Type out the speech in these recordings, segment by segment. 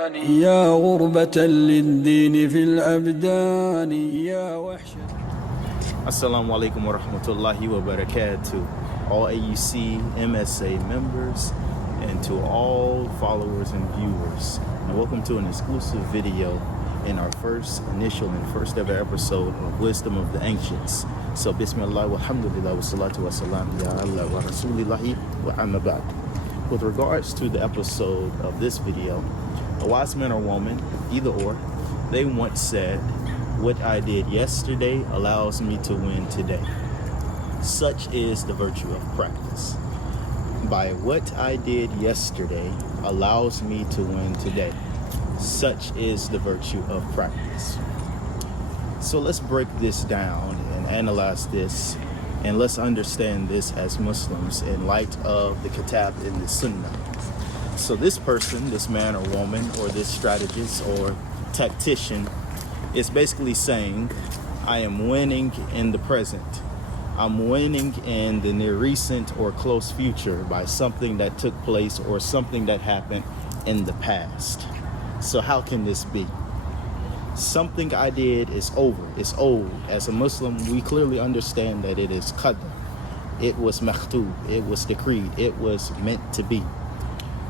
يا غربة للدين في الأبدان يا وحشة. Assalamu alaikum wa rahmatullahi wa barakatuh. All AUC MSA members and to all followers and viewers. And welcome to an exclusive video in our first ever episode of Wisdom of the Ancients. So Bismillah walhamdulillah wa salatu wa salam ya Allah wa rasulillahi wa amma ba'd. With regards to the episode of this video, a wise man or woman, either or, they once said, "What I did yesterday allows me to win today." Such is the virtue of practice. By what I did yesterday allows me to win today. Such is the virtue of practice. So let's break this down and analyze this, and let's understand this as Muslims in light of the Kitab and the Sunnah. So this person, this man or woman, or this strategist or tactician is basically saying, I am winning in the present. I'm winning in the near recent or close future by something that took place or something that happened in the past. So how can this be? Something I did is over, it's old. As a Muslim, we clearly understand that it is qadr. It was makhtub, it was decreed, it was meant to be.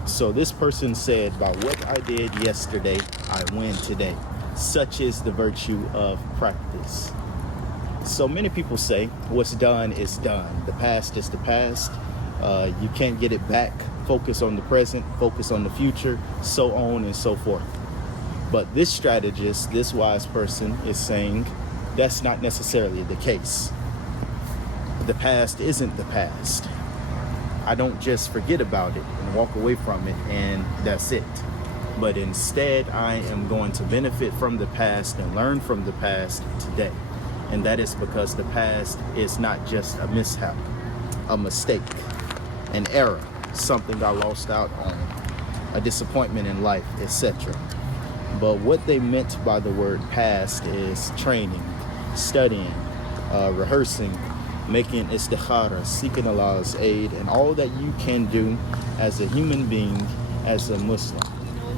So this person said, by what I did yesterday, I win today. Such is the virtue of practice. So many people say, what's done is done. The past is the past. You can't get it back. Focus on the present, focus on the future, so on and so forth. But this strategist, this wise person is saying that's not necessarily the case. The past isn't the past. I don't just forget about it and walk away from it and that's it. But instead, I am going to benefit from the past and learn from the past today. And that is because the past is not just a mishap, a mistake, an error, something I lost out on, a disappointment in life, etc. But what they meant by the word past is training, studying, rehearsing, making istikhara, seeking Allah's aid, and all that you can do as a human being, as a Muslim.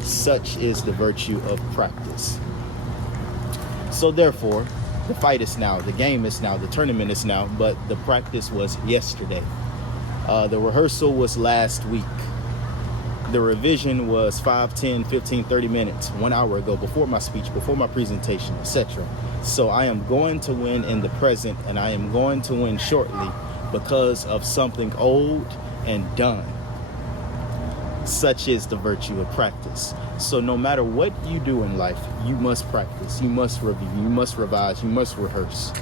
Such is the virtue of practice. So therefore, the fight is now, the game is now, the tournament is now, but the practice was yesterday. The rehearsal was last week. The revision was 5, 10, 15, 30 minutes, 1 hour ago, before my speech, before my presentation, etc. So I am going to win in the present, and I am going to win shortly because of something old and done. Such is the virtue of practice. So no matter what you do in life, you must practice, you must review, you must revise, you must rehearse.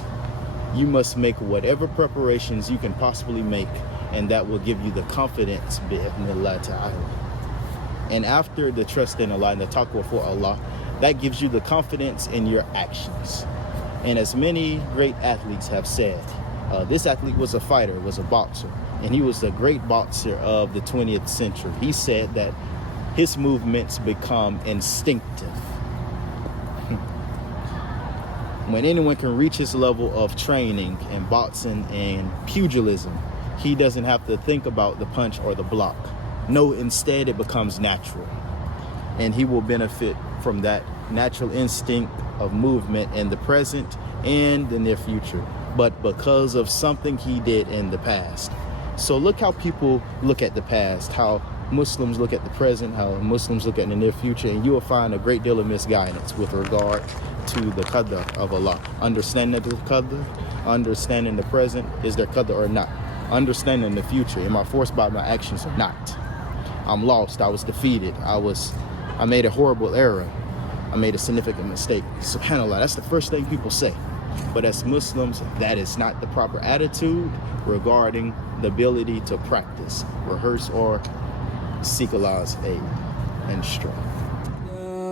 You must make whatever preparations you can possibly make, and that will give you the confidence, bi'idhnillah ta'ala. And after the trust in Allah and the taqwa for Allah, that gives you the confidence in your actions. And as many great athletes have said, this athlete was a fighter, was a boxer, and he was a great boxer of the 20th century. He said that his movements become instinctive. When anyone can reach his level of training in boxing and pugilism, he doesn't have to think about the punch or the block. No, instead it becomes natural. And he will benefit from that natural instinct of movement in the present and the near future, but because of something he did in the past. So look how people look at the past, how Muslims look at the present, how Muslims look at the near future, and you will find a great deal of misguidance with regard to the qadr of Allah. Understanding the qadr, understanding the present, is there qadr or not? Understanding the future, am I forced by my actions or not? I'm lost, I was defeated, I made a horrible error, I made a significant mistake. SubhanAllah, that's the first thing people say. But as Muslims, that is not the proper attitude regarding the ability to practice, rehearse, or seek Allah's aid and strength.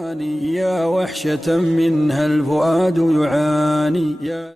يا وحشة منها الفؤاد يعاني